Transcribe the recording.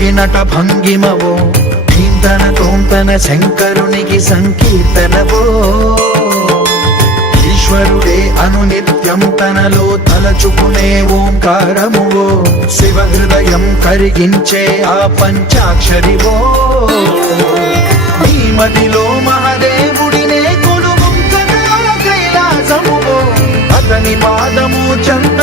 సాగినట భంగిమవో ధీంతన తోంతన శంకరునికి సంకీర్తనవో ఈశ్వరుడే అనునిత్యం తనలో తలచుకునే ఓంకారమువో శివ హృదయం కరిగించే ఆ పంచాక్షరివో ఈ మదిలో మహదేవుడినే కొలువుంకనా కైలాసమువో అతని పాదము చంద్ర